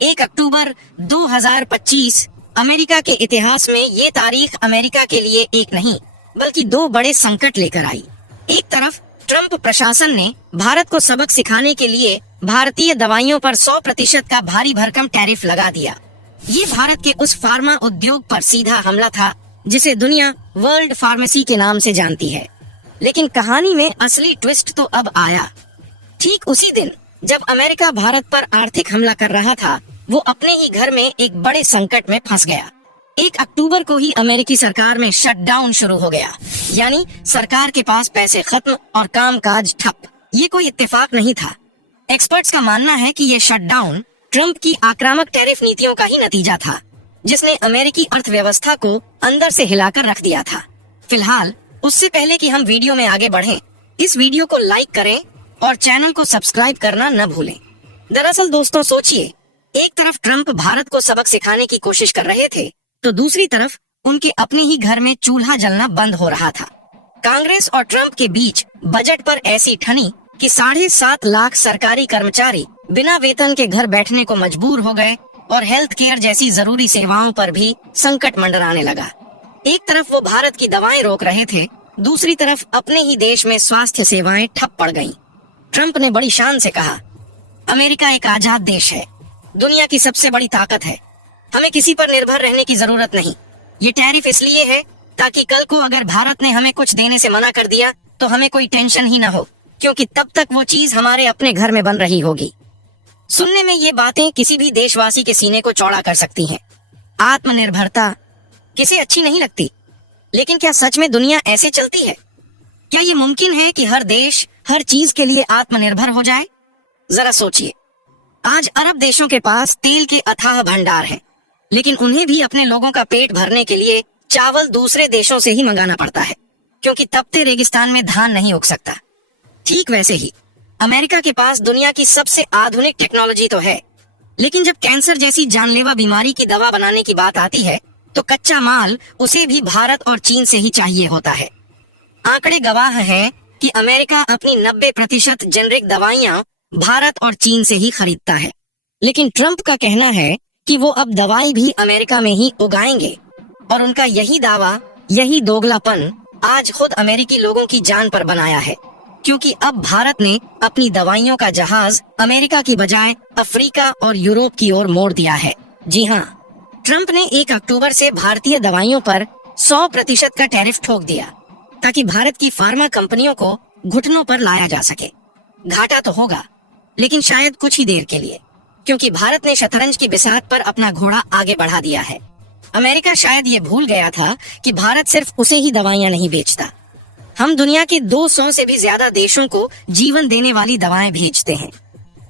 1 अक्टूबर 2025 America के इतिहास में ये तारीख अमेरिका के लिए एक नहीं बल्कि दो बड़े संकट लेकर आई। एक तरफ ट्रंप प्रशासन ने भारत को सबक सिखाने के लिए भारतीय दवाइयों पर 100% का भारी भरकम टैरिफ लगा दिया। ये भारत के उस फार्मा उद्योग पर सीधा हमला था जिसे दुनिया वर्ल्ड फार्मेसी के नाम से जानती है। लेकिन कहानी में असली ट्विस्ट तो अब आया। ठीक उसी दिन जब अमेरिका भारत पर आर्थिक हमला कर रहा था, वो अपने ही घर में एक बड़े संकट में फंस गया। 1 अक्टूबर को ही अमेरिकी सरकार में शटडाउन शुरू हो गया, यानी सरकार के पास पैसे खत्म और कामकाज ठप। ये कोई इत्तेफाक नहीं था। एक्सपर्ट्स का मानना है कि ये शटडाउन ट्रंप की आक्रामक टैरिफ नीतियों का ही नतीजा था, जिसने अमेरिकी अर्थव्यवस्था को अंदर से हिलाकर रख दिया था। फिलहाल उससे पहले कि हम वीडियो में आगे बढ़ें, इस वीडियो को लाइक करें और चैनल को सब्सक्राइब करना न भूलें। दरअसल दोस्तों सोचिए, एक तरफ ट्रंप भारत को सबक सिखाने की कोशिश कर रहे थे, तो दूसरी तरफ उनके अपने ही घर में चूल्हा जलना बंद हो रहा था। कांग्रेस और ट्रंप के बीच बजट पर ऐसी ठनी कि 7.5 लाख सरकारी कर्मचारी बिना वेतन के घर बैठने को मजबूर हो गए और हेल्थ केयर जैसी जरूरी सेवाओं पर भी संकट मंडराने लगा। एक तरफ वो भारत की दवाएं रोक रहे थे, दूसरी तरफ अपने ही देश में स्वास्थ्य सेवाएं ठप पड़ गईं। ट्रंप ने बड़ी शान से कहा, अमेरिका एक आजाद देश है, दुनिया की सबसे बड़ी ताकत है, हमें किसी पर निर्भर रहने की जरूरत नहीं। ये टैरिफ इसलिए है ताकि कल को अगर भारत ने हमें कुछ देने से मना कर दिया तो हमें कोई टेंशन ही न हो, क्योंकि तब तक वो चीज हमारे अपने घर में बन रही होगी। सुनने में ये बातें किसी भी देशवासी के सीने को चौड़ा कर सकती हैं। आत्मनिर्भरता किसे अच्छी नहीं लगती, लेकिन क्या सच में दुनिया ऐसे चलती है? क्या ये मुमकिन है कि हर देश हर चीज के लिए आत्मनिर्भर हो जाए? जरा सोचिए, आज अरब देशों के पास तेल के अथाह भंडार हैं, लेकिन उन्हें भी अपने लोगों का पेट भरने के लिए चावल दूसरे देशों से ही मंगाना पड़ता है, क्योंकि तपते रेगिस्तान में धान नहीं उग सकता। ठीक वैसे ही अमेरिका के पास दुनिया की सबसे आधुनिक टेक्नोलॉजी तो है, लेकिन जब कैंसर जैसी जानलेवा बीमारी की दवा बनाने की बात आती है तो कच्चा माल उसे भी भारत और चीन से ही चाहिए होता है। आंकड़े गवाह हैं कि अमेरिका अपनी 90% जेनरिक दवाइयां भारत और चीन से ही खरीदता है, लेकिन ट्रंप का कहना है कि वो अब दवाई भी अमेरिका में ही उगाएंगे, और उनका यही दावा, यही दोगलापन आज खुद अमेरिकी लोगों की जान पर बनाया है, क्योंकि अब भारत ने अपनी दवाइयों का जहाज अमेरिका की बजाय अफ्रीका और यूरोप की ओर मोड़ दिया है। जी हाँ, ट्रंप ने 1 अक्टूबर से भारतीय दवाइयों पर 100% का टैरिफ ठोक दिया, ताकि भारत की फार्मा कंपनियों को घुटनों पर लाया जा सके। घाटा तो होगा, लेकिन शायद कुछ ही देर के लिए, क्योंकि भारत ने शतरंज की बिसात पर अपना घोड़ा आगे बढ़ा दिया है। अमेरिका शायद ये भूल गया था कि भारत सिर्फ उसे ही दवाइयां नहीं बेचता, हम दुनिया के 200 से भी ज्यादा देशों को जीवन देने वाली दवाएं भेजते हैं।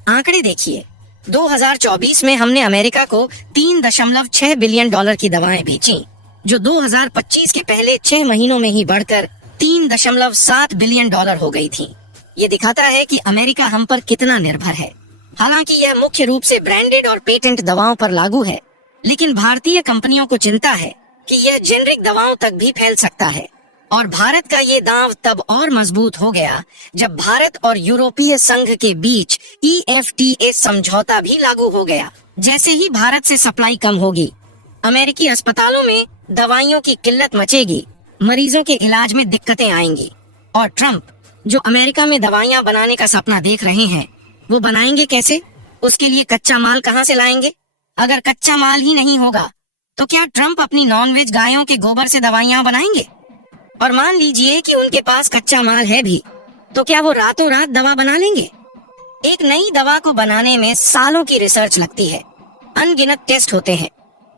आंकड़े देखिए, 2024 में हमने अमेरिका को $3.6 बिलियन की दवाएं बेची, जो 2025 के पहले 6 महीनों में ही बढ़कर $3.7 बिलियन हो गई थी। ये दिखाता है कि अमेरिका हम पर कितना निर्भर है। हालांकि यह मुख्य रूप से ब्रांडेड और पेटेंट दवाओं पर लागू है, लेकिन भारतीय कंपनियों को चिंता है कि यह जेनरिक दवाओं तक भी फैल सकता है। और भारत का ये दांव तब और मजबूत हो गया जब भारत और यूरोपीय संघ के बीच EFTA समझौता भी लागू हो गया। जैसे ही भारत से सप्लाई कम होगी, अमेरिकी अस्पतालों में दवाइयों की किल्लत मचेगी, मरीजों के इलाज में दिक्कतें आएंगी, और ट्रंप जो अमेरिका में दवाइयां बनाने का सपना देख रहे हैं, वो बनाएंगे कैसे? उसके लिए कच्चा माल कहाँ से लाएंगे? अगर कच्चा माल ही नहीं होगा तो क्या ट्रंप अपनी नॉनवेज गायों के गोबर से दवाइयां बनाएंगे? और मान लीजिए कि उनके पास कच्चा माल है भी, तो क्या वो रातों रात दवा बना लेंगे? एक नई दवा को बनाने में सालों की रिसर्च लगती है, अनगिनत टेस्ट होते हैं,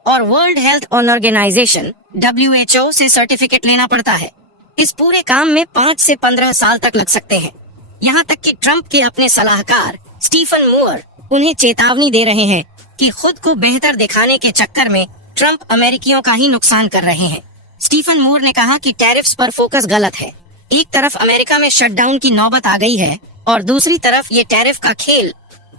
और वर्ल्ड हेल्थ ऑर्गेनाइजेशन WHO से सर्टिफिकेट लेना पड़ता है। इस पूरे काम में 5 से 15 साल तक लग सकते हैं। यहाँ तक कि ट्रंप के अपने सलाहकार स्टीफन मूर उन्हें चेतावनी दे रहे हैं कि खुद को बेहतर दिखाने के चक्कर में ट्रंप अमेरिकियों का ही नुकसान कर रहे हैं। स्टीफन मूर ने कहा कि टैरिफ्स पर फोकस गलत है। एक तरफ अमेरिका में शटडाउन की नौबत आ गई है, और दूसरी तरफ ये टैरिफ का खेल।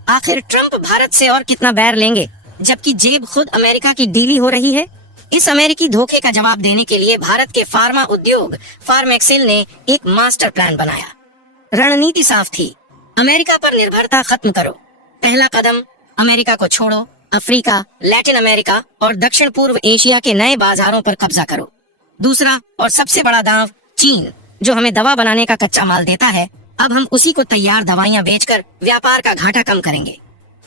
आखिर ट्रंप भारत से और कितना बैर लेंगे, जबकि जेब खुद अमेरिका की डीली हो रही है? इस अमेरिकी धोखे का जवाब देने के लिए भारत के फार्मा उद्योग फार्मेक्सिल ने एक मास्टर प्लान बनाया। रणनीति साफ थी, अमेरिका पर निर्भरता खत्म करो। पहला कदम, अमेरिका को छोड़ो, अफ्रीका, लैटिन अमेरिका और दक्षिण पूर्व एशिया के नए बाजारों पर कब्जा करो। दूसरा और सबसे बड़ा दांव चीन, जो हमें दवा बनाने का कच्चा माल देता है, अब हम उसी को तैयार दवाइयां बेचकर व्यापार का घाटा कम करेंगे।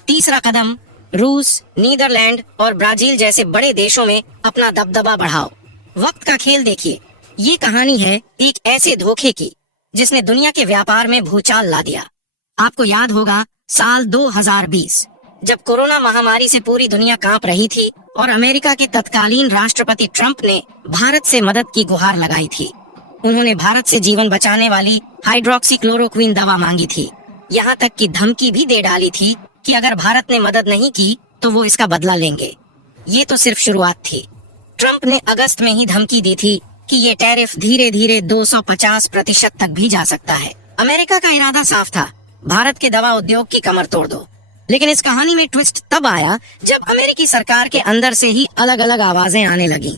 तीसरा कदम, रूस, नीदरलैंड और ब्राजील जैसे बड़े देशों में अपना दबदबा बढ़ाओ। वक्त का खेल देखिए, ये कहानी है एक ऐसे धोखे की जिसने दुनिया के व्यापार में भूचाल ला दिया। आपको याद होगा साल 2020, जब कोरोना महामारी से पूरी दुनिया कांप रही थी और अमेरिका के तत्कालीन राष्ट्रपति ट्रंप ने भारत से मदद की गुहार लगाई थी। उन्होंने भारत से जीवन बचाने वाली हाइड्रोक्सीक्लोरोक्विन दवा मांगी थी। यहाँ तक कि धमकी भी दे डाली थी कि अगर भारत ने मदद नहीं की तो वो इसका बदला लेंगे। ये तो सिर्फ शुरुआत थी। ट्रंप ने अगस्त में ही धमकी दी थी कि ये टैरिफ धीरे धीरे 250% तक भी जा सकता है। अमेरिका का इरादा साफ था, भारत के दवा उद्योग की कमर तोड़ दो। लेकिन इस कहानी में ट्विस्ट तब आया जब अमेरिकी सरकार के अंदर से ही अलग अलग आवाजें आने लगी।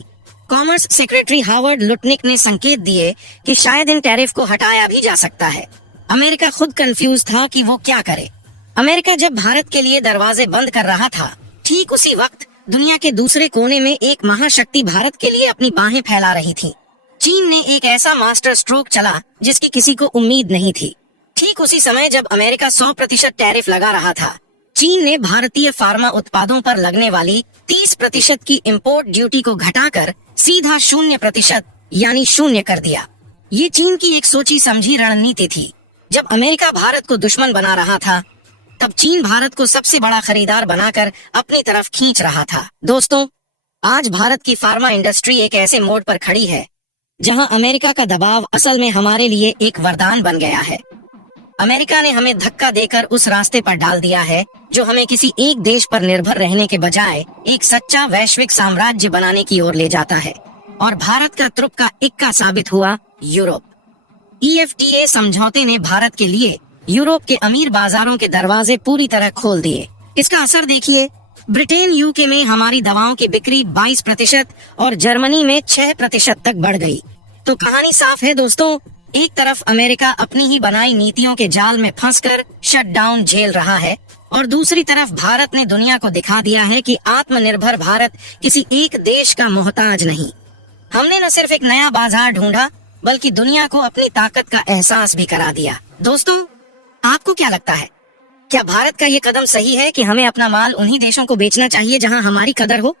कॉमर्स सेक्रेटरी हावर्ड लुटनिक ने संकेत दिए कि शायद इन टैरिफ को हटाया भी जा सकता है। अमेरिका खुद कंफ्यूज था कि वो क्या करे। अमेरिका जब भारत के लिए दरवाजे बंद कर रहा था, ठीक उसी वक्त दुनिया के दूसरे कोने में एक महाशक्ति भारत के लिए अपनी बाहें फैला रही थी। चीन ने एक ऐसा मास्टर स्ट्रोक चला जिसकी किसी को उम्मीद नहीं थी। ठीक उसी समय जब अमेरिका 100% टैरिफ लगा रहा था, चीन ने भारतीय फार्मा उत्पादों पर लगने वाली 30% की इम्पोर्ट ड्यूटी को घटाकर सीधा 0% यानी शून्य कर दिया। ये चीन की एक सोची समझी रणनीति थी। जब अमेरिका भारत को दुश्मन बना रहा था, तब चीन भारत को सबसे बड़ा खरीदार बनाकर अपनी तरफ खींच रहा था। दोस्तों, आज भारत की फार्मा इंडस्ट्री एक ऐसे मोड़ पर खड़ी है जहां अमेरिका का दबाव असल में हमारे लिए एक वरदान बन गया है। अमेरिका ने हमें धक्का देकर उस रास्ते पर डाल दिया है जो हमें किसी एक देश पर निर्भर रहने के बजाय एक सच्चा वैश्विक साम्राज्य बनाने की ओर ले जाता है। और भारत का तुर्क इक्का साबित हुआ यूरोप। EFTA समझौते ने भारत के लिए यूरोप के अमीर बाजारों के दरवाजे पूरी तरह खोल दिए। इसका असर देखिए, ब्रिटेन UK में हमारी दवाओं की बिक्री 22% और जर्मनी में 6% तक बढ़ गई। तो कहानी साफ है दोस्तों, एक तरफ अमेरिका अपनी ही बनाई नीतियों के जाल में फंसकर शटडाउन झेल रहा है और दूसरी तरफ भारत ने दुनिया को दिखा दिया है कि आत्मनिर्भर भारत किसी एक देश का मोहताज नहीं। हमने न सिर्फ एक नया बाजार ढूंढा बल्कि दुनिया को अपनी ताकत का एहसास भी करा दिया। दोस्तों, आपको क्या लगता है, क्या भारत का ये कदम सही है कि हमें अपना माल उन्हीं देशों को बेचना चाहिए जहां हमारी कदर हो?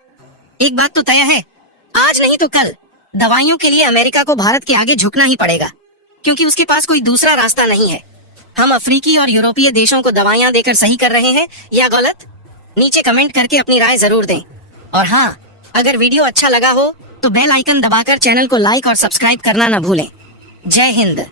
एक बात तो तय है, आज नहीं तो कल दवाइयों के लिए अमेरिका को भारत के आगे झुकना ही पड़ेगा, क्योंकि उसके पास कोई दूसरा रास्ता नहीं है। हम अफ्रीकी और यूरोपीय देशों को दवाइयां देकर सही कर रहे हैं या गलत? नीचे कमेंट करके अपनी राय जरूर दें। और हाँ, अगर वीडियो अच्छा लगा हो तो बेल आइकन दबाकर चैनल को लाइक और सब्सक्राइब करना न भूलें। जय हिंद।